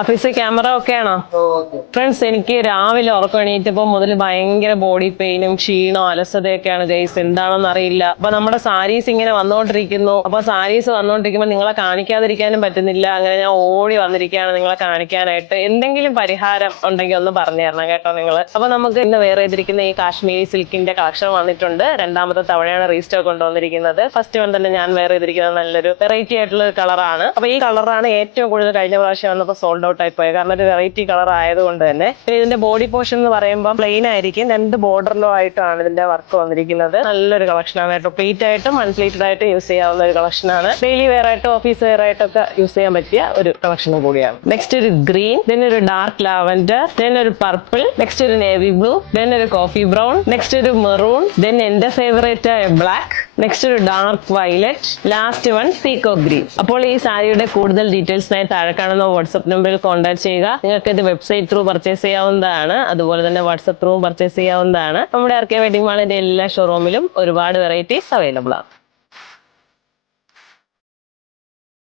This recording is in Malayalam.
ഓഫീസിൽ ക്യാമറ ഒക്കെ ആണോ? ഫ്രണ്ട്സ്, എനിക്ക് രാവിലെ ഉറക്കം എണീറ്റപ്പോൾ മുതൽ ഭയങ്കര ബോഡി പെയിനും ക്ഷീണോ അലസതയൊക്കെയാണ് ഗൈസ്. എന്താണെന്ന് അറിയില്ല. അപ്പൊ നമ്മുടെ സാരീസ് ഇങ്ങനെ വന്നോണ്ടിരിക്കുന്നു. അപ്പൊ സാരീസ് വന്നോണ്ടിരിക്കുമ്പോൾ നിങ്ങളെ കാണിക്കാതിരിക്കാനും പറ്റുന്നില്ല. അങ്ങനെ ഞാൻ ഓടി വന്നിരിക്കുകയാണ് നിങ്ങളെ കാണിക്കാനായിട്ട്. എന്തെങ്കിലും പരിഹാരം ഉണ്ടെങ്കിൽ ഒന്ന് പറഞ്ഞു തരണം കേട്ടോ നിങ്ങൾ. അപ്പൊ നമുക്ക് ഇന്ന് വേറെ ചെയ്തിരിക്കുന്ന ഈ കാശ്മീരി സിൽക്കിന്റെ കളക്ഷൻ വന്നിട്ടുണ്ട്. രണ്ടാമത്തെ തവണയാണ് റീസ്റ്റോക്ക് കൊണ്ടുവന്നിരിക്കുന്നത്. ഫസ്റ്റ് വൺ തന്നെ ഞാൻ വേറെ ചെയ്തിരിക്കുന്നത് നല്ലൊരു വെറൈറ്റി ആയിട്ടുള്ള കളറാണ്. അപ്പൊ ഈ കളറാണ് ഏറ്റവും കൂടുതൽ കഴിഞ്ഞ പ്രാവശ്യം വന്നപ്പോൾ സോൾഡ് ഔട്ട് ആയി പോയത്. കാരണം ഒരു വെറൈറ്റി കളർ ആയതുകൊണ്ട് തന്നെ. ഇതിന്റെ ബോഡി പോർഷൻ എന്ന് പറയുമ്പോൾ പ്ലെയിൻ ആയിരിക്കും. 2 ബോർഡറിലോ ആയിട്ടാണ് ഇതിന്റെ വർക്ക് വന്നിരിക്കുന്നത്. നല്ലൊരു കളക്ഷൻ ആണ് കേട്ടോ. പ്ലീറ്റ് ആയിട്ടും അൺപ്ലീറ്റഡ് ആയിട്ട് യൂസ് ചെയ്യാവുന്ന ഒരു കളക്ഷൻ ആണ്. ഡെയിലി വെയർ ആയിട്ടും ഓഫീസ് വെയർ ആയിട്ടൊക്കെ യൂസ് ചെയ്യാൻ പറ്റിയ ഒരു കളക്ഷനും കൂടിയാണ്. നെക്സ്റ്റ് ഒരു ഗ്രീൻ, ദെൻ ഒരു ഡാർക്ക് ലാവൻഡർ, ദെൻ ഒരു പർപ്പിൾ, നെക്സ്റ്റ് ഒരു നേവി ബ്ലൂ, ദെൻ ഒരു കോഫി ബ്രൗൺ, നെക്സ്റ്റ് ഒരു മെറൂൺ, ദെൻ എന്റെ ഫേവറേറ്റ് ആയ ബ്ലാക്ക്, നെക്സ്റ്റ് ഒരു dark violet, last one പീക്കോ green. അപ്പോൾ ഈ സാരിയുടെ കൂടുതൽ ഡീറ്റെയിൽസിനായി താഴെ കാണുന്ന വാട്സ്ആപ്പ് നമ്പറിൽ കോൺടാക്ട് ചെയ്യുക. നിങ്ങൾക്ക് ഇത് വെബ്സൈറ്റ് ത്രൂ പർച്ചേസ് ചെയ്യാവുന്നതാണ്. അതുപോലെ തന്നെ വാട്സ്ആപ്പ് ത്രൂ പർച്ചേസ് ചെയ്യാവുന്നതാണ്. നമ്മുടെ ആർക്കെ വെഡിങ് മാളിന്റെ എല്ലാ ഷോറൂമിലും ഒരുപാട് വെറൈറ്റീസ് അവൈലബിൾ ആണ്.